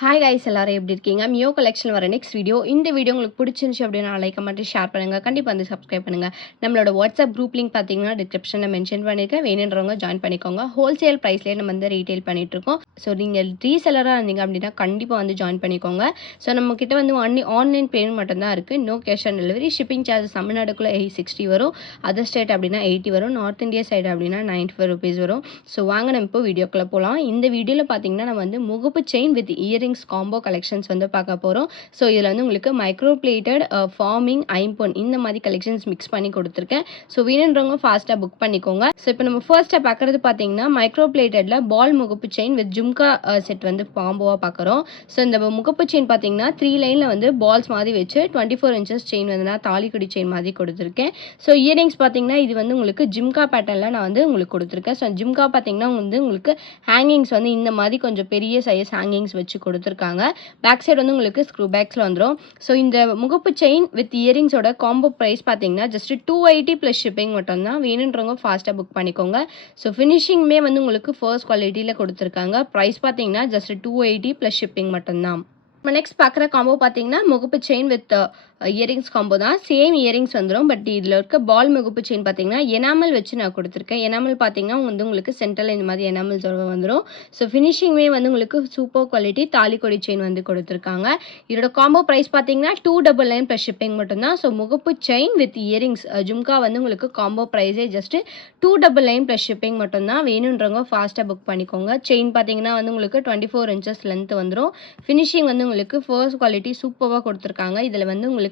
Hi guys எல்லாரும் எப்படி இருக்கீங்க? மியோ கலெக்ஷன் வர நெக்ஸ்ட் வீடியோ இந்த வீடியோ உங்களுக்கு பிடிச்சிருந்துச்சு அப்படின்னா லைக் கமெண்ட் ஷேர் பண்ணுங்கள் கண்டிப்பாக வந்து சப்ஸ்கிரைப் பண்ணுங்கள் நம்மளோட வாட்ஸ்அப் குரூப் லிங்க் பார்த்தீங்கன்னா டிஸ்கிரிப்ஷனில் மென்ஷன் பண்ணியிருக்கேன். வேணுன்றவங்க ஜாயின் பண்ணிக்கோங்க. ஹோல்சேல் ப்ரைஸ்லேயே நம்ம வந்து ரீட்டைல் பண்ணிகிட்ருக்கோம் ஸோ நீங்கள் ரீசெலராக இருந்தீங்க அப்படின்னா கண்டிப்பாக வந்து ஜாயின் பண்ணிக்கோங்க. ஸோ நம்மக்கிட்ட வந்து ஒன்லி ஆன்லைன் பேமெண்ட் மட்டும்தான் இருக்குது no cash on delivery shipping charge தமிழ்நாடுக்குள்ளே eight sixty வரும். அதர் ஸ்டேட் அப்படின்னா எயிட்டி வரும். நார்த் இந்தியா சைடு அப்படின்னா நைன்ட்டி ஃபைவ் ருபீஸ் வரும். ஸோ வாங்க நம்ம இப்போ வீடியோக்குள்ளே போகலாம் இந்த வீடியோவில் பார்த்தீங்கன்னா நம்ம வந்து முகப்பு chain with earrings combo collections வந்து பார்க்க போகிறோம் ஸோ இதில் வந்து உங்களுக்கு மைக்ரோ பிளேட்டட் ஃபார்மிங் ஐம்பொன் இந்த மாதிரி கலெக்ஷன்ஸ் மிக்ஸ் பண்ணி கொடுத்துருக்கேன். ஸோ வேணுன்றவங்க ஃபாஸ்ட்டாக புக் பண்ணிக்கோங்க. ஸோ இப்போ நம்ம ஃபர்ஸ்ட்டாக பார்க்குறது பார்த்தீங்கன்னா மைக்ரோ பிளேட்டடில் பால் முகப்பு chain with jhumka uh, set வந்து காம்போவாக பார்க்குறோம். ஸோ இந்த முகப்பு செயின் பார்த்தீங்கன்னா த்ரீ லைனில் வந்து பால்ஸ் மாதிரி வச்சு டுவெண்ட்டி ஃபோர் இன்ச்சஸ் செயின் வந்து நான் தாலிக்குடி செயின் மாதிரி கொடுத்துருக்கேன். ஸோ இயரிங்ஸ் பார்த்தீங்கன்னா இது வந்து உங்களுக்கு ஜிம்கா பேட்டர்னில் நான் வந்து உங்களுக்கு கொடுத்துருக்கேன். ஸோ ஜிம்கா பார்த்தீங்கன்னா வந்து உங்களுக்கு ஹேங்கிங்ஸ் வந்து இந்த மாதிரி கொஞ்சம் பெரிய சைஸ் ஹேங்கிங்ஸ் வச்சு கொடுத்துருக்காங்க. பேக் சைடு வந்து உங்களுக்கு ஸ்க்ரூ பேக்ஸில் வந்துடும் ஸோ இந்த முகப்பு செயின் வித் இயரிங்ஸோட காம்போ ப்ரைஸ் பார்த்தீங்கன்னா just two eighty plus shipping மட்டும்தான். வேணுன்றவங்க ஃபாஸ்ட்டாக புக் பண்ணிக்கோங்க. ஸோ ஃபினிஷிங்குமே வந்து உங்களுக்கு ஃபர்ஸ்ட் குவாலிட்டியில் கொடுத்துருக்காங்க. ப்ரைஸ் பார்த்தீங்கன்னா just two eighty plus shipping மட்டும்தான். நம்ம நெக்ஸ்ட் பார்க்குற காம்போ பார்த்தீங்கன்னா முகப்பு செயின் வித் இயரிங்ஸ் காம்போ தான். சேம் இயரிங்ஸ் வந்துடும் பட் இதில் இருக்க பால் முகப்பு செயின் பார்த்தீங்கன்னா எனாமல் வச்சு நான் கொடுத்துருக்கேன். எனாமல் பார்த்தீங்கன்னா வந்து உங்களுக்கு சென்டரில் இந்த மாதிரி எனாமல் வந்துடும் ஸோ ஃபினிஷிங்குமே வந்து உங்களுக்கு சூப்பர் குவாலிட்டி தாலிக்கொடி செயின் வந்து கொடுத்துருக்காங்க. இதோட காம்போ ப்ரைஸ் பார்த்தீங்கன்னா two double nine plus shipping மட்டும்தான். ஸோ முகப்பு செயின் வித் இயரிங்ஸ் ஜும்கா வந்து உங்களுக்கு combo ப்ரைஸே just two double nine plus shipping மட்டும்தான். வேணுன்றவங்க ஃபாஸ்ட்டாக புக் பண்ணிக்கோங்க. செயின் பார்த்தீங்கன்னா வந்து உங்களுக்கு டுவெண்ட்டி ஃபோர் இன்ச்சஸ் லென்த் வந்துடும் ஃபினிஷிங் வந்து உங்களுக்கு ஃபர்ஸ்ட் குவாலிட்டி சூப்பராக கொடுத்துருக்காங்க. இதில் வந்து உங்களுக்கு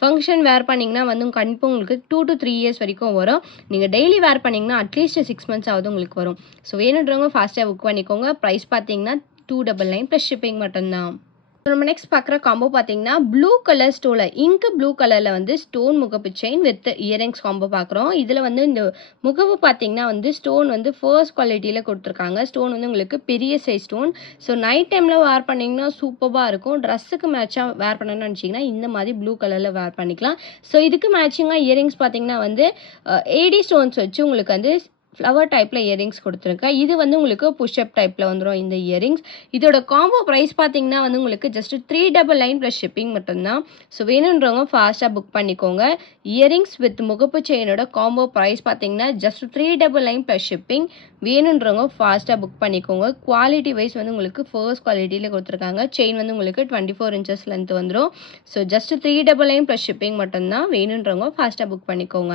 ஃபங்க்ஷன் வேர் பண்ணிங்கன்னா வந்து கண்டிப்பாக உங்களுக்கு டூ டு த்ரீ இயர்ஸ் வரைக்கும் வரும். நீங்கள் டெய்லி வேர் பண்ணிங்கன்னா அட்லீஸ்ட் சிக்ஸ் மந்த்ஸ் ஆகுது உங்களுக்கு வரும். ஸோ வேணுன்றவங்க ஃபாஸ்ட்டாக புக் பண்ணிக்கோங்க. ப்ரைஸ் பார்த்தீங்கன்னா two double nine plus shipping மட்டும்தான். நம்ம நெக்ஸ்ட் பார்க்குற காம்போ பார்த்தீங்கன்னா ப்ளூ கலர் ஸ்டோனில் இங்கு ப்ளூ கலரில் வந்து ஸ்டோன் முகப்பு செயின் வித் இயரிங்ஸ் காம்போ பார்க்குறோம். இதில் வந்து இந்த முகப்பு பார்த்தீங்கன்னா வந்து ஸ்டோன் வந்து ஃபர்ஸ்ட் குவாலிட்டியில் கொடுத்துருக்காங்க. ஸ்டோன் வந்து உங்களுக்கு பெரிய சைஸ் ஸ்டோன் ஸோ நைட் டைமில் வேர் பண்ணிங்கன்னா சூப்பராக இருக்கும். ட்ரெஸ்ஸுக்கு மேட்சாக வேர் பண்ணணும்னு நினச்சிங்கன்னா இந்த மாதிரி ப்ளூ கலரில் வேர் பண்ணிக்கலாம். ஸோ இதுக்கு மேட்சிங்காக இயரிங்ஸ் பார்த்தீங்கன்னா வந்து uh, ஏடி ஸ்டோன்ஸ் வச்சு உங்களுக்கு வந்து ஃப்ளவர் டைப்பில் இயரிங்ஸ் கொடுத்துருக்கேன் இது வந்து உங்களுக்கு புஷ்அப் டைப்பில் வந்துடும் இந்த இயரிங்ஸ் இதோட காம்போ ப்ரைஸ் பார்த்தீங்கன்னா வந்து உங்களுக்கு just three double nine plus shipping மட்டும்தான். ஸோ வேணுன்றவங்க ஃபாஸ்ட்டாக புக் பண்ணிக்கோங்க. இயரிங்ஸ் வித் முகப்பு செயினோட காம்போ ப்ரைஸ் பார்த்தீங்கன்னா just three double nine plus shipping வேணுன்றவங்க ஃபாஸ்ட்டாக புக் பண்ணிக்கோங்க. குவாலிட்டி வைஸ் வந்து உங்களுக்கு ஃபர்ஸ்ட் குவாலிட்டியில் கொடுத்துருக்காங்க. செயின் வந்து உங்களுக்கு டுவெண்ட்டி ஃபோர் இன்ச்சஸ் லென்த் வந்துடும் so just three double nine plus shipping மட்டும்தான் வேணுன்றவங்க ஃபாஸ்ட்டாக புக் பண்ணிக்கோங்க.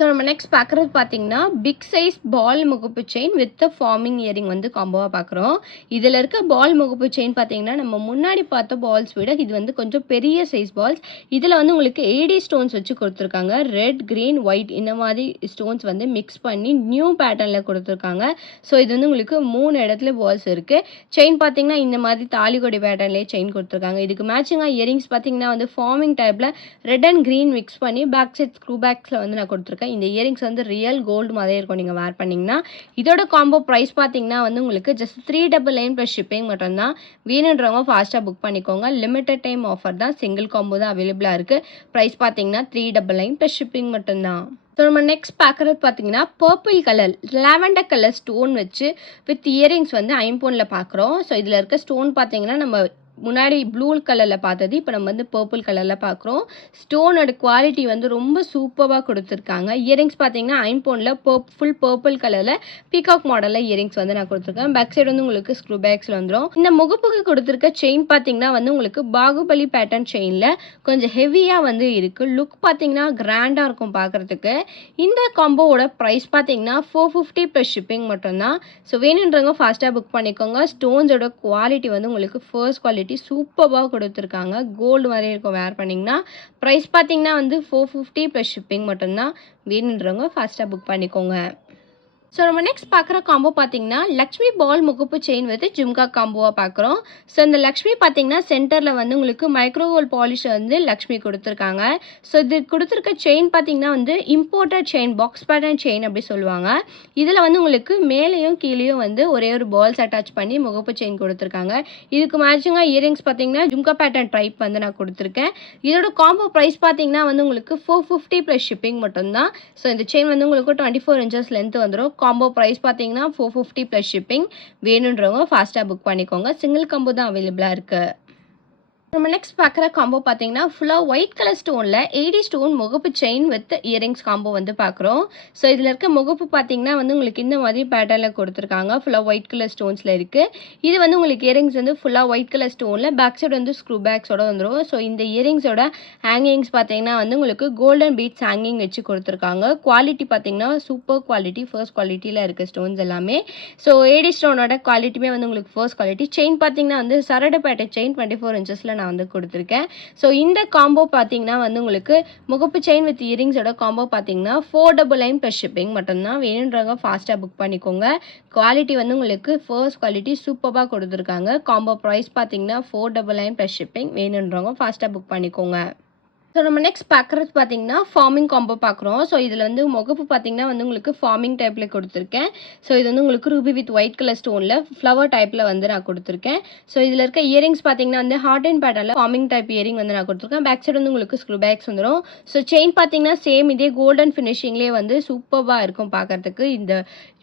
ஸோ நம்ம நெக்ஸ்ட் பார்க்குறது பார்த்தீங்கன்னா பிக் சைஸ் பால் முகப்பு செயின் வித் ஃபார்மிங் இயரிங் வந்து காம்போவாக பார்க்குறோம். இதில் இருக்க பால் முகப்பு செயின் பார்த்தீங்கன்னா நம்ம முன்னாடி பார்த்த பால்ஸ் விட இது வந்து கொஞ்சம் பெரிய சைஸ் பால்ஸ் இதில் வந்து உங்களுக்கு ஏடி ஸ்டோன்ஸ் வச்சு கொடுத்துருக்காங்க. ரெட் க்ரீன் ஒயிட் இந்த மாதிரி ஸ்டோன்ஸ் வந்து மிக்ஸ் பண்ணி நியூ பேட்டர்னில் கொடுத்துருக்காங்க. ஸோ இது வந்து உங்களுக்கு மூணு இடத்துல பால்ஸ் இருக்குது செயின் பார்த்தீங்கன்னா இந்த மாதிரி தாலிகொடி பேட்டர்ன்லேயே செயின் கொடுத்துருக்காங்க. இதுக்கு மேட்சிங்காக இயரிங்ஸ் பார்த்தீங்கன்னா வந்து ஃபார்மிங் டைப்பில் ரெட் அண்ட் க்ரீன் மிக்ஸ் பண்ணி பேக் சைட் ஸ்க்ரூ பேக்ஸில் வந்து நான் கொடுத்துருக்கேன். இந்த இயரிங்ஸ் வந்து ரியல் கோல்டு மாதிரி இருக்கும். நீங்கள் வேர் பண்ணிங்கன்னா இதோட காம்போ ப்ரைஸ் பார்த்தீங்கன்னா வந்து உங்களுக்கு just three double nine plus shipping மட்டும்தான். வேணுன்றவங்க ஃபாஸ்ட்டாக புக் பண்ணிக்கோங்க. லிமிட்டட் டைம் ஆஃபர் தான். சிங்கிள் காம்போ தான் அவைலபிளாக இருக்குது ப்ரைஸ் பார்த்தீங்கன்னா three double nine plus shipping மட்டும்தான். ஸோ நம்ம நெக்ஸ்ட் பார்க்குறது பார்த்தீங்கன்னா purple colour lavender colour stone வச்சு வித் இயரிங்ஸ் வந்து ஐம்போனில் பார்க்குறோம். ஸோ இதில் இருக்க ஸ்டோன் பார்த்தீங்கன்னா நம்ம முன்னாடி ப்ளூ கலரில் பார்த்தது இப்போ நம்ம வந்து பர்பிள் கலரில் பார்க்குறோம். ஸ்டோனோட குவாலிட்டி வந்து ரொம்ப சூப்பராக கொடுத்துருக்காங்க. இயரிங்ஸ் பார்த்தீங்கன்னா ஐம்போனில் பர்ப் ஃபுல் பர்பிள் கலரில் பீகாக் மாடலில் இயரிங்ஸ் வந்து நான் கொடுத்துருக்கேன். பேக் சைடு வந்து உங்களுக்கு ஸ்க்ரூ பேக்ஸில் வந்துடும் இந்த முகப்புக்கு கொடுத்துருக்க செயின் பார்த்தீங்கன்னா வந்து உங்களுக்கு பாகுபலி பேட்டர்ன் செயினில் கொஞ்சம் ஹெவியாக வந்து இருக்குது லுக் பார்த்தீங்கன்னா கிராண்டாக இருக்கும் பார்க்குறதுக்கு. இந்த காம்போவோட ப்ரைஸ் பார்த்தீங்கன்னா ஃபோர் ஃபிஃப்டி ப்ளஸ் ஷிப்பிங் மட்டும்தான். ஸோ வேணுன்றவங்க ஃபாஸ்ட்டாக புக் பண்ணிக்கோங்க. ஸ்டோன்ஸோட குவாலிட்டி வந்து உங்களுக்கு ஃபர்ஸ்ட் குவாலிட்டி குவாலிட்டி சூப்பராக கொடுத்துருக்காங்க. கோல்டு மாதிரி இருக்கும் வேர் பண்ணிங்கன்னா ப்ரைஸ் பார்த்தீங்கன்னா வந்து ஃபோர் ஃபிஃப்டி ப்ளஸ் ஷிப்பிங் மட்டும்தான். வேணுன்றவங்க ஃபாஸ்ட்டாக புக் பண்ணிக்கோங்க. ஸோ நம்ம நெக்ஸ்ட் பார்க்குற காம்போ பார்த்தீங்கன்னா லக்ஷ்மி பால் முகப்பு செயின் வந்து ஜும்கா காம்போவாக பார்க்குறோம். ஸோ இந்த லக்ஷ்மி பார்த்தீங்கன்னா சென்டரில் வந்து உங்களுக்கு மைக்ரோவோல் பாலிஷ் வந்து லக்ஷ்மி கொடுத்துருக்காங்க. ஸோ இது கொடுத்துருக்க செயின் பார்த்தீங்கன்னா வந்து imported chain box pattern chain அப்படி சொல்லுவாங்க. இதில் வந்து உங்களுக்கு மேலேயும் கீழேயும் வந்து ஒரே ஒரு பால்ஸ் அட்டாச் பண்ணி முகப்பு செயின் கொடுத்துருக்காங்க. இதுக்கு மேட்சிங்காக இயரிங்ஸ் பார்த்தீங்கன்னா ஜும்கா பேட்டர்ன் டைப் வந்து நான் கொடுத்துருக்கேன். இதோட காம்போ ப்ரைஸ் பார்த்தீங்கன்னா வந்து உங்களுக்கு ஃபோர் ஃபிஃப்டி ப்ளஸ் ஷிப்பிங் மட்டும்தான். ஸோ இந்த செயின் வந்து உங்களுக்கு டுவெண்ட்டி ஃபோர் இன்ச்சஸ் லென்த் வந்துடும் காம்போ ப்ரைஸ் பார்த்தீங்கன்னா ஃபோர் ஃபிஃப்டி ப்ளஸ் ஷிப்பிங் வேணுன்றவங்க ஃபாஸ்ட்டாக புக் பண்ணிக்கோங்க. சிங்கிள் காம்போ தான் அவைலபிளாக இருக்குது நம்ம நெக்ஸ்ட் பார்க்குற காம்போ பார்த்தீங்கன்னா ஃபுல்லாக ஒயிட் கலர் ஸ்டோனில் எயிட்டி ஸ்டோன் முகப்பு செயின் வித் இயரிங்ஸ் காம்போ வந்து பார்க்குறோம். ஸோ இதில் இருக்க முகப்பு பார்த்தீங்கன்னா வந்து உங்களுக்கு இந்த மாதிரி பேட்டர்னில் கொடுத்துருக்காங்க. ஃபுல்லாக ஒயிட் கலர் ஸ்டோன்ஸில் இருக்குது இது வந்து உங்களுக்கு இயரிங்ஸ் வந்து ஃபுல்லாக ஒயிட் கலர் ஸ்டோனில் பேக் சைடு வந்து ஸ்க்ரூ பேக்ஸோட வந்துடும் ஸோ இந்த இயரிங்ஸோட ஹேங்கிங்ஸ் பார்த்தீங்கன்னா வந்து உங்களுக்கு கோல்டன் பீட்ஸ் ஹேங்கிங் வச்சு கொடுத்துருக்காங்க. குவாலிட்டி பார்த்தீங்கன்னா சூப்பர் குவாலிட்டி ஃபர்ஸ்ட் குவாலிட்டியில் இருக்க ஸ்டோன்ஸ் எல்லாமே. ஸோ ஏடி ஸ்டோனோட குவாலிட்டியுமே வந்து உங்களுக்கு ஃபர்ஸ்ட் குவாலிட்டி செயின் பார்த்தீங்கன்னா வந்து சரடுப்பேட்டை செயின் டுவெண்ட்டி ஃபோர் இன்ச்சஸில் நான் வந்து கொடுத்துருக்கேன். ஸோ இந்த காம்போ பார்த்தீங்கன்னா வந்து உங்களுக்கு முகப்பு செயின் வித் இயரிங்ஸோட காம்போ பார்த்தீங்கன்னா four double nine plus shipping மட்டும்தான் வேணுன்றவங்க ஃபாஸ்ட்டாக புக் பண்ணிக்கோங்க. குவாலிட்டி வந்து உங்களுக்கு ஃபர்ஸ்ட் குவாலிட்டி சூப்பராக கொடுத்துருக்காங்க. காம்போ ப்ரைஸ் பார்த்தீங்கன்னா four double nine plus shipping வேணுன்றவங்க ஃபாஸ்ட்டாக புக் பண்ணிக்கோங்க. ஸோ நம்ம நெக்ஸ்ட் பார்க்குறது பார்த்தீங்கன்னா ஃபார்மிங் காம்போ பார்க்குறோம் ஸோ இதில் வந்து முகப்பு பார்த்தீங்கன்னா வந்து உங்களுக்கு ஃபார்மிங் டைப்பில் கொடுத்துருக்கேன். ஸோ இது வந்து உங்களுக்கு ரூபி வித் ஒயிட் கலர் ஸ்டோனில் ஃப்ளவர் டைப்பில் வந்து நான் கொடுத்துருக்கேன். ஸோ இதில் இருக்க இயரிங்ஸ் பார்த்தீங்கன்னா வந்து ஹார்ட் அண்ட் பேட்டரில் ஃபார்மிங் டைப் இயரிங் வந்து நான் கொடுத்துருக்கேன். பேக் சைடு வந்து உங்களுக்கு ஸ்க்ரூ பேக்ஸ் வந்துடும் ஸோ செயின் பார்த்தீங்கன்னா சேம் இதே கோல்டன் ஃபினிஷிங்லேயே வந்து சூப்பராக இருக்கும் பார்க்கறதுக்கு இந்த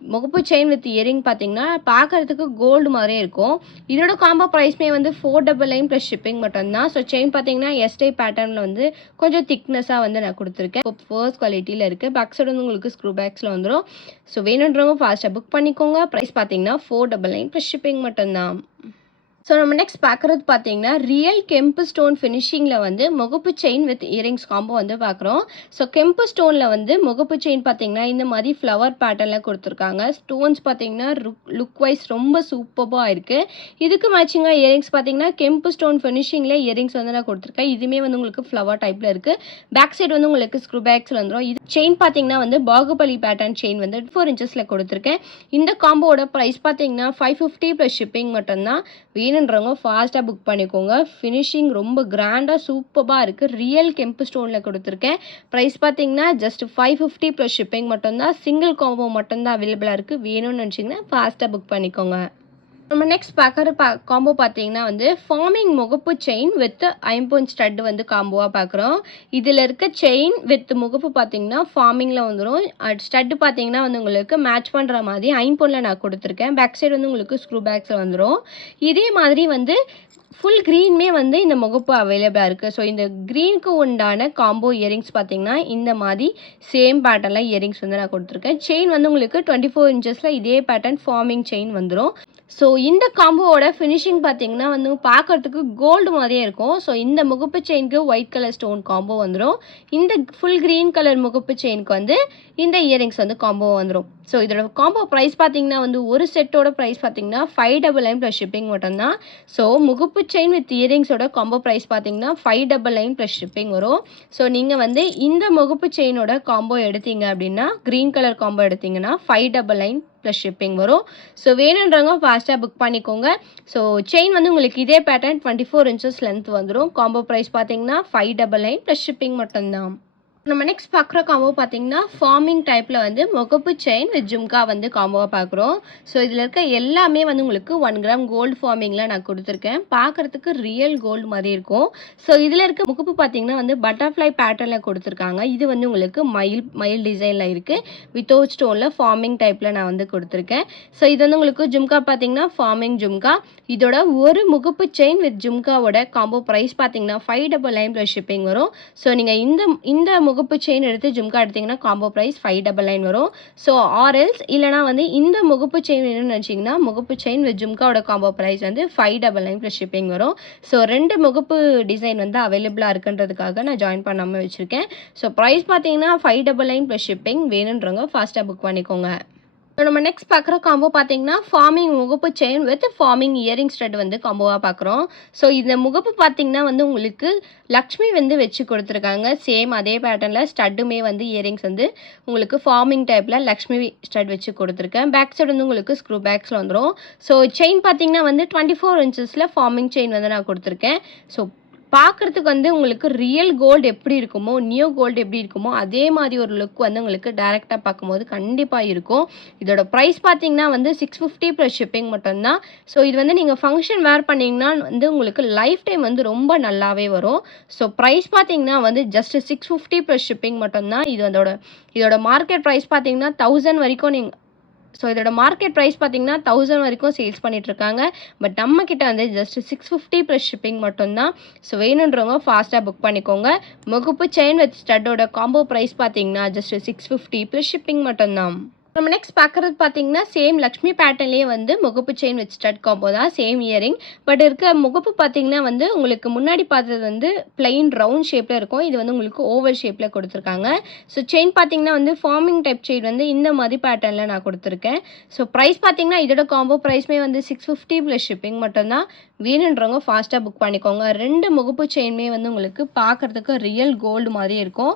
முகப்பு செயின் வித் இயரிங் பார்த்தீங்கன்னா பார்க்கறதுக்கு கோல்டு மாதிரியே இருக்கும். இதோட காம்போ ப்ரைஸ்மே வந்து four double nine plus shipping மட்டும்தான். ஸோ செயின் பார்த்தீங்கன்னா எஸ்டே பேட்டர்னில் வந்து கொஞ்சம் திக்னஸாக வந்து நான் கொடுத்துருக்கேன். இப்போ ஃபர்ஸ்ட் குவாலிட்டியில் இருக்குது பேக் சைடு வந்து உங்களுக்கு ஸ்க்ரூ பேக்ஸில் வந்துடும் ஸோ வேணுன்றவங்க ஃபாஸ்ட்டாக புக் பண்ணிக்கோங்க. ப்ரைஸ் பார்த்தீங்கன்னா four double nine plus shipping மட்டும்தான். ஸோ நம்ம நெக்ஸ்ட் பார்க்குறது பார்த்தீங்கன்னா ரியல் கெம்பு ஸ்டோன் ஃபினிஷிங்கில் வந்து முகப்பு செயின் வித் இயரிங்ஸ் காம்போ வந்து பார்க்குறோம். ஸோ கெம்பு ஸ்டோனில் வந்து முகப்பு செயின் பார்த்தீங்கன்னா இந்த மாதிரி ஃப்ளவர் பேட்டர்னில் கொடுத்துருக்காங்க. ஸ்டோன்ஸ் பார்த்தீங்கன்னா லுக் வைஸ் ரொம்ப சூப்பராக இருக்குது இதுக்கு மேட்சிங்காக இயரிங்ஸ் பார்த்தீங்கன்னா கெம்பு ஸ்டோன் ஃபினிஷிங்கில் இயரிங்ஸ் வந்து நான் கொடுத்துருக்கேன். இதுவுமே வந்து உங்களுக்கு ஃப்ளவர் டைப்பில் இருக்குது பேக் சைடு வந்து உங்களுக்கு ஸ்க்ரூ பேக்ஸில் வந்துடும் இது செயின் பார்த்தீங்கன்னா வந்து பாகுபலி பேட்டர்ன் செயின் வந்து ஃபோர் இன்ச்சஸில் கொடுத்துருக்கேன். இந்த காம்போவோட ப்ரைஸ் பார்த்தீங்கன்னா ஃபைவ் ஃபிஃப்டி ப்ளஸ் ஷிப்பிங் மட்டும்தான். வேணுன்றவங்க ஃபாஸ்ட்டாக புக் பண்ணிக்கோங்க. ஃபினிஷிங் ரொம்ப கிராண்டாக சூப்பராக இருக்குது ரியல் கெம்பு ஸ்டோனில் கொடுத்துருக்கேன். ப்ரைஸ் பார்த்தீங்கன்னா just five fifty plus shipping மட்டும்தான். சிங்கிள் காம்போ மட்டும்தான் அவைலபிளாக இருக்குது வேணும்னு நினச்சிங்கன்னா ஃபாஸ்ட்டாக புக் பண்ணிக்கோங்க. நம்ம நெக்ஸ்ட் பார்க்குற பா காம்போ பார்த்தீங்கன்னா வந்து ஃபார்மிங் முகப்பு செயின் வித் ஐம்பொன் ஸ்டட் வந்து காம்போவாக பார்க்குறோம். இதில் இருக்க செயின் வித் முகப்பு பார்த்தீங்கன்னா ஃபார்மிங்கில் வந்துடும் ஸ்டட் பார்த்தீங்கன்னா வந்து உங்களுக்கு மேட்ச் பண்ணுற மாதிரி ஐம்பொனில் நான் கொடுத்துருக்கேன். பேக் சைடு வந்து உங்களுக்கு ஸ்க்ரூ பேக்ஸில் வந்துடும் இதே மாதிரி வந்து ஃபுல் க்ரீன்மே வந்து இந்த முகப்பு அவைலபிளாக இருக்குது ஸோ இந்த க்ரீனுக்கு உண்டான காம்போ இயரிங்ஸ் பார்த்தீங்கன்னா இந்த மாதிரி சேம் பேட்டர்னில் இயரிங்ஸ் வந்து நான் கொடுத்துருக்கேன். செயின் வந்து உங்களுக்கு டுவெண்ட்டி ஃபோர் இன்ச்சஸில் இதே பேட்டர்ன் ஃபார்மிங் செயின் வந்துடும் ஸோ இந்த காம்போவோட ஃபினிஷிங் பார்த்தீங்கன்னா வந்து பார்க்கறதுக்கு கோல்டு மாதிரியே இருக்கும். ஸோ இந்த முகப்பு செயினுக்கு ஒயிட் கலர் ஸ்டோன் காம்போ வந்துடும் இந்த ஃபுல் க்ரீன் கலர் முகப்பு செயினுக்கு வந்து இந்த இயரிங்ஸ் வந்து காம்போ வந்துடும் ஸோ இதோட காம்போ ப்ரைஸ் பார்த்தீங்கன்னா வந்து ஒரு செட்டோட ப்ரைஸ் பார்த்தீங்கன்னா five double nine plus shipping மட்டும்தான். ஸோ முகப்பு செயின் வித் இயரிங்ஸோட காம்போ ப்ரைஸ் பார்த்தீங்கன்னா five double nine plus shipping வரும். ஸோ நீங்கள் வந்து இந்த முகப்பு செயினோட காம்போ எடுத்தீங்க அப்படின்னா க்ரீன் கலர் காம்போ எடுத்தீங்கன்னா five double nine plus shipping வரும். ஸோ வேணுன்றவங்க ஃபாஸ்ட்டாக புக் பண்ணிக்கோங்க. ஸோ செயின் வந்து உங்களுக்கு இதே pattern twenty four inches length வந்துடும் காம்போ ப்ரைஸ் பார்த்தீங்கன்னா five double nine plus shipping மட்டும்தான். நம்ம நெக்ஸ்ட் பார்க்குற காம்போ பார்த்தீங்கன்னா ஃபார்மிங் டைப்பில் வந்து முகப்பு செயின் வித் ஜும்கா வந்து காம்போவாக பார்க்குறோம் ஸோ இதில் இருக்க எல்லாமே வந்து உங்களுக்கு ஒன் கிராம் கோல்டு ஃபார்மிங்கில் நான் கொடுத்துருக்கேன். பார்க்குறதுக்கு ரியல் கோல்டு மாதிரி இருக்கும். ஸோ இதில் இருக்க முகப்பு பார்த்தீங்கன்னா வந்து பட்டர்ஃப்ளை பேட்டர்னில் கொடுத்துருக்காங்க. இது வந்து உங்களுக்கு மயில் மயில் டிசைனில் இருக்குது வித்தவுட் ஸ்டோனில் ஃபார்மிங் டைப்பில் நான் வந்து கொடுத்துருக்கேன். ஸோ இது வந்து உங்களுக்கு ஜும்கா பார்த்தீங்கன்னா ஃபார்மிங் ஜும்கா. இதோட ஒரு முகப்பு செயின் வித் ஜும்காவோட காம்போ ப்ரைஸ் பார்த்தீங்கன்னா five double nine plus shipping வரும். ஸோ நீங்கள் இந்த இந்த முகப்பு செயின் எடுத்து ஜும்கா எடுத்தீங்கன்னா combo price five double nine வரும். ஸோ ஆர்எல்ஸ் இல்லைனா வந்து இந்த முகப்பு செயின் என்னென்னு நினச்சிங்கன்னா முகப்பு செயின் வித் ஜும்காவோட காம்போ ப்ரைஸ் வந்து five double nine plus shipping வரும். ஸோ ரெண்டு முகப்பு டிசைன் வந்து அவைலபிளாக இருக்குன்றதுக்காக நான் ஜாயின் பண்ணாமல் வச்சுருக்கேன். ஸோ ப்ரைஸ் பார்த்தீங்கன்னா five double nine plus shipping வேணுன்றவங்க ஃபாஸ்ட்டாக புக் பண்ணிக்கோங்க. நம்ம நெக்ஸ்ட் பார்க்குற காம்போ பார்த்தீங்கன்னா ஃபார்மிங் முகப்பு chain with forming earring stud வந்து காம்போவாக பார்க்குறோம் ஸோ இந்த முகப்பு பார்த்தீங்கன்னா வந்து உங்களுக்கு லக்ஷ்மி வந்து வச்சு கொடுத்துருக்காங்க. சேம் அதே பேட்டர்னில் ஸ்டட்டுமே வந்து இயரிங்ஸ் வந்து உங்களுக்கு ஃபார்மிங் டைப்பில் லக்ஷ்மி ஸ்டட் வச்சு கொடுத்துருக்கேன். பேக் சைடு வந்து உங்களுக்கு ஸ்க்ரூ பேக்ஸில் வந்துடும் ஸோ செயின் பார்த்தீங்கன்னா வந்து டுவெண்ட்டி ஃபோர் இன்ச்சஸில் ஃபார்மிங் செயின் வந்து நான் கொடுத்துருக்கேன். ஸோ பார்க்குறதுக்கு வந்து உங்களுக்கு ரியல் கோல்டு எப்படி இருக்குமோ நியூ கோல்டு எப்படி இருக்குமோ அதே மாதிரி ஒரு லுக் வந்து உங்களுக்கு டேரெக்டாக பார்க்கும்போது கண்டிப்பாக இருக்கும். இதோட ப்ரைஸ் பார்த்தீங்கன்னா வந்து சிக்ஸ் ஃபிஃப்டி ப்ளஸ் ஷிப்பிங் மட்டும்தான். ஸோ இது வந்து நீங்கள் ஃபங்க்ஷன் வேர் பண்ணிங்கன்னா வந்து உங்களுக்கு லைஃப் டைம் வந்து ரொம்ப நல்லாவே வரும். ஸோ ப்ரைஸ் பார்த்தீங்கன்னா வந்து just six fifty plus shipping மட்டும்தான். இது அதோட இதோட மார்க்கெட் ப்ரைஸ் பார்த்தீங்கன்னா தௌசண்ட் வரைக்கும் நீங்கள் ஸோ இதோட மார்க்கெட் ப்ரைஸ் பார்த்தீங்கன்னா தௌசண்ட் வரைக்கும் சேல்ஸ் பண்ணிகிட்ருக்காங்க இருக்காங்க பட் நம்ம கிட்ட வந்து just six fifty plus shipping மட்டும்தான். ஸோ வேணுன்றவங்க ஃபாஸ்ட்டாக புக் பண்ணிக்கோங்க. முகுப்பு செயின் வித் ஸ்டட்டோட காம்போ ப்ரைஸ் பார்த்தீங்கன்னா just six fifty plus shipping மட்டும்தான். நம்ம நெக்ஸ்ட் பார்க்குறது பார்த்தீங்கன்னா சேம் லக்ஷ்மி பேட்டர்ன்லேயே வந்து முகப்பு செயின் வச்சு ஸ்டட் காம்போ தான் சேம் இயரிங் பட் இருக்க முகப்பு பார்த்தீங்கன்னா வந்து உங்களுக்கு முன்னாடி பார்த்தது வந்து பிளெயின் ரவுண்ட் ஷேப்பில் இருக்கும். இது வந்து உங்களுக்கு ஓவர் ஷேப்பில் கொடுத்துருக்காங்க. ஸோ செயின் பார்த்தீங்கன்னா வந்து ஃபார்மிங் டைப் செயின் வந்து இந்த மாதிரி பேட்டர்னில் நான் கொடுத்துருக்கேன். ஸோ ப்ரைஸ் பார்த்தீங்கன்னா இதோட காம்போ ப்ரைஸ்மே வந்து சிக்ஸ் ஃபிஃப்டி ப்ளஸ் ஷிப்பிங் மட்டும்தான். வேணுன்றவங்க ஃபாஸ்ட்டாக புக் பண்ணிக்கோங்க. ரெண்டு முகப்பு செயினுமே வந்து உங்களுக்கு பார்க்குறதுக்கு ரியல் கோல்டு மாதிரி இருக்கும்.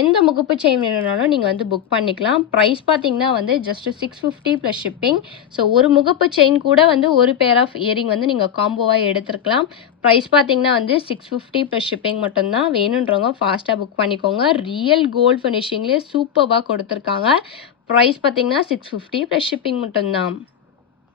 எந்த முகப்பு செயின் வேணும்னாலும் நீங்கள் வந்து புக் பண்ணிக்கலாம். ப்ரைஸ் பார்த்தீங்கன்னா வந்து just six fifty plus shipping so ஒரு முகப்பு செயின் கூட வந்து ஒரு பேர் ஆஃப் இயரிங் வந்து நீங்கள் காம்போவாக எடுத்துருக்கலாம். ப்ரைஸ் பார்த்தீங்கன்னா வந்து சிக்ஸ் ஃபிஃப்டி ப்ளஸ் ஷிப்பிங் மட்டும்தான். வேணுன்றவங்க ஃபாஸ்ட்டாக புக் பண்ணிக்கோங்க. ரியல் கோல்டு ஃபினிஷிங்லேயே சூப்பராக கொடுத்துருக்காங்க. ப்ரைஸ் பார்த்தீங்கன்னா சிக்ஸ் ஃபிஃப்டி ப்ளஸ் ஷிப்பிங் மட்டும்தான்.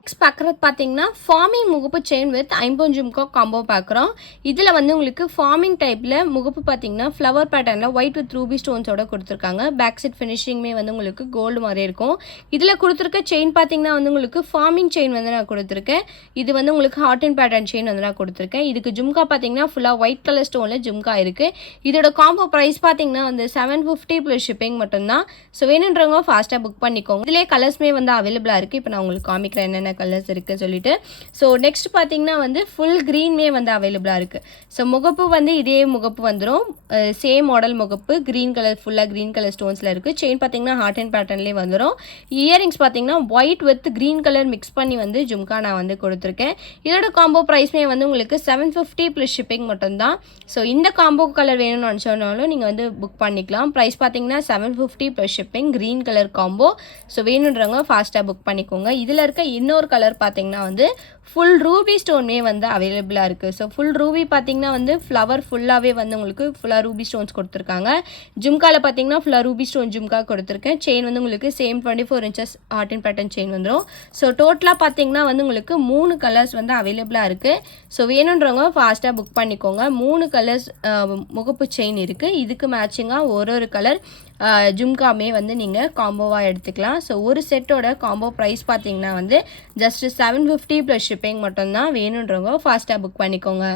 நெக்ஸ்ட் பார்க்குறது பார்த்தீங்கன்னா ஃபார்மிங் முகப்பு செயின் வித் ஐம்பொன் ஜும்கோ காம்போ பார்க்குறோம் இதில் வந்து உங்களுக்கு ஃபார்மிங் டைப்பில் முகப்பு பார்த்தீங்கன்னா ஃப்ளவர் பேட்டர்னில் ஒயிட் வித் ரூபி ஸ்டோன்ஸோட கொடுத்துருக்காங்க. பேக் சைட் ஃபினிஷிங்குமே வந்து உங்களுக்கு கோல்டு மாதிரி இருக்கும். இதில் கொடுத்துருக்க செயின் பார்த்தீங்கன்னா வந்து உங்களுக்கு ஃபார்மிங் செயின் வந்து நான் கொடுத்துருக்கேன். இது வந்து உங்களுக்கு ஹார்ட் அண்ட் பேட்டர்ன் செயின் வந்து நான் கொடுத்துருக்கேன். இதுக்கு ஜும்கா பார்த்தீங்கன்னா ஃபுல்லாக ஒயிட் கலர் ஸ்டோனில் ஜும்கா இருக்குது இதோட காம்போ ப்ரைஸ் பார்த்தீங்கன்னா வந்து செவன் ஃபிஃப்டி ப்ளஸ் ஷிப்பிங் மட்டும்தான். ஸோ வேணுன்றவங்க ஃபாஸ்ட்டாக புக் பண்ணிக்கோங்க. இதிலே கலர்ஸ்மே வந்து அவைலபிளாக இருக்குது இப்போ நான் உங்களுக்கு காமிக்கிறேன் என்னென்ன கலர்ஸ் இருக்குது சொல்லிட்டு. ஸோ நெக்ஸ்ட் பார்த்தீங்கன்னா வந்து ஃபுல் க்ரீன்மே வந்து அவைலபிளாக இருக்குது ஸோ முகப்பு வந்து இதே முகப்பு வந்துடும் சேம் மாடல் முகப்பு க்ரீன் கலர் ஃபுல்லாக க்ரீன் கலர் ஸ்டோன்ஸில் இருக்குது செயின் பார்த்தீங்கன்னா ஹார்ட் அண்ட் பேட்டர்ன்லேயே வந்துடும் இயரிங்ஸ் பார்த்தீங்கன்னா white with green colour mix பண்ணி வந்து ஜும்கா நான் வந்து கொடுத்துருக்கேன். இதோட காம்போ ப்ரைஸ்மே வந்து உங்களுக்கு செவன் ஃபிஃப்டி ப்ளஸ் ஷிப்பிங் மட்டும்தான். ஸோ இந்த காம்போ கலர் வேணும்னு நினச்சோன்னாலும் நீங்கள் வந்து புக் பண்ணிக்கலாம். ப்ரைஸ் பார்த்தீங்கன்னா seven fifty plus shipping green colour combo so வேணுன்றவங்க ஃபாஸ்ட்டாக புக் பண்ணிக்கோங்க. இதில் இருக்க இன்னொரு கலர் பார்த்தீங்கன்னா வந்து ஃபுல் ரூபி ஸ்டோன்மே வந்து அவைலபிளாக இருக்குது ஸோ ஃபுல் ரூபி பார்த்தீங்கன்னா வந்து ஃப்ளவர் ஃபுல்லாகவே வந்து உங்களுக்கு ஃபுல்லாக ரூபி ஸ்டோன்ஸ் கொடுத்துருக்காங்க. ஜும்காவில் பார்த்தீங்கன்னா ஃபுல்லாக ரூபி ஸ்டோன் ஜும்கா கொடுத்துருக்கேன். செயின் வந்து உங்களுக்கு same twenty four inches art and pattern chain வந்துடும் ஸோ டோட்டலாக பார்த்தீங்கன்னா வந்து உங்களுக்கு மூணு கலர்ஸ் வந்து அவைலபிளாக இருக்குது ஸோ வேணுன்றவங்க ஃபாஸ்ட்டாக புக் பண்ணிக்கோங்க. மூணு கலர்ஸ் முகப்பு செயின் இருக்குது இதுக்கு மேட்சிங்காக ஒரு ஒரு கலர் ஜும்காமே வந்து நீங்கள் காம்போவாக எடுத்துக்கலாம். ஸோ ஒரு செட்டோட காம்போ ப்ரைஸ் பார்த்தீங்கன்னா வந்து just seven fifty plus shipping மட்டும்தான் வேணுன்றவங்க ஃபாஸ்ட்டாக புக் பண்ணிக்கோங்க.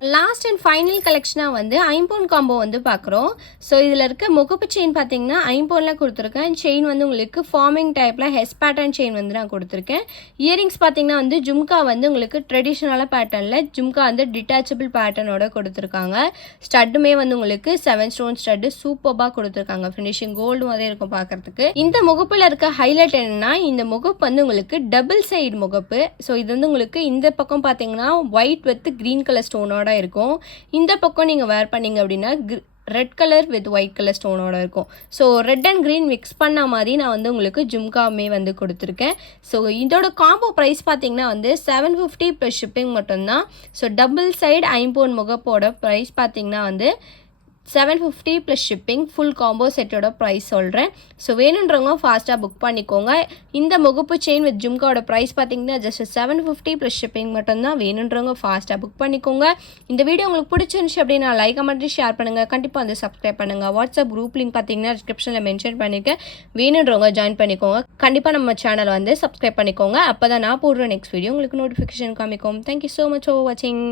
லாஸ்ட் அண்ட் ஃபைனல் கலெக்ஷனாக வந்து ஐம்போன் காம்போ வந்து பார்க்குறோம் ஸோ இதில் இருக்க முகப்பு செயின் பார்த்தீங்கன்னா ஐம்போனில் கொடுத்துருக்கேன். செயின் வந்து உங்களுக்கு ஃபார்மிங் டைப்பில் ஹெஸ் பேட்டர்ன் செயின் வந்து நான் கொடுத்துருக்கேன். இயரிங்ஸ் பார்த்தீங்கன்னா வந்து ஜும்கா வந்து உங்களுக்கு ட்ரெடிஷ்னலாக பேட்டர்னில் ஜும்கா வந்து டிட்டாச்சபிள் பேட்டர்னோட கொடுத்துருக்காங்க. ஸ்டட்டுமே வந்து உங்களுக்கு செவன் ஸ்டோன் ஸ்டட்டு சூப்பராக கொடுத்துருக்காங்க. ஃபினிஷிங் கோல்டு மாதிரி இருக்கும் பார்க்குறதுக்கு இந்த முகப்பில் இருக்க ஹைலைட் என்னன்னா இந்த முகப்பு வந்து உங்களுக்கு டபுள் சைடு முகப்பு. ஸோ இது வந்து உங்களுக்கு இந்த பக்கம் பார்த்தீங்கன்னா ஒயிட் வித் க்ரீன் கலர் ஸ்டோனோட இருக்கும். இந்த பக்கம் நீங்கள் வேர் பண்ணீங்க அப்படின்னா red colour with white colour ஸ்டோனோட இருக்கும். So red and green mix பண்ண மாதிரி நான் வந்து உங்களுக்கு ஜும்காமே வந்து கொடுத்துருக்கேன். ஸோ இதோட காம்போ ப்ரைஸ் பார்த்தீங்கன்னா வந்து செவன் ஃபிஃப்டி ப்ளஸ் ஷிப்பிங் மட்டும்தான். ஸோ டபுள் சைடு ஐம்போன் முகப்போட ப்ரைஸ் பார்த்தீங்கன்னா வந்து seven fifty plus shipping full combo செட்டோட ப்ரைஸ் சொல்கிறேன் ஸோ வேணுன்றவங்க ஃபாஸ்ட்டாக புக் பண்ணிக்கோங்க. இந்த முகப்பு செயின் வித் ஜும்காவோட ப்ரைஸ் பார்த்தீங்கன்னா just seven fifty plus shipping மட்டும்தான் வேணுன்றவங்க ஃபாஸ்ட்டாக புக் பண்ணிக்கோங்க. இந்த வீடியோ உங்களுக்கு பிடிச்சிருந்துச்சு அப்படின்னா லைக் கமெண்ட் ஷேர் பண்ணுங்கள் கண்டிப்பாக வந்து சப்ஸ்கிரைப் பண்ணுங்கள் வாட்ஸ்அப் குரூப் லிங்க் பார்த்தீங்கன்னா டிஸ்கிரிப்ஷனில் மென்ஷன் பண்ணியிருக்கேன் வேணுன்றவங்க ஜாயின் பண்ணிக்கோங்க. கண்டிப்பாக நம்ம சேனல் வந்து சப்ஸ்கிரைப் பண்ணிக்கோங்க. அப்போ தான் நான் போடுற நெக்ஸ்ட் வீடியோ உங்களுக்கு நோட்டிஃபிகேஷன் காமிக்கும். Thank you so much for வாட்சிங்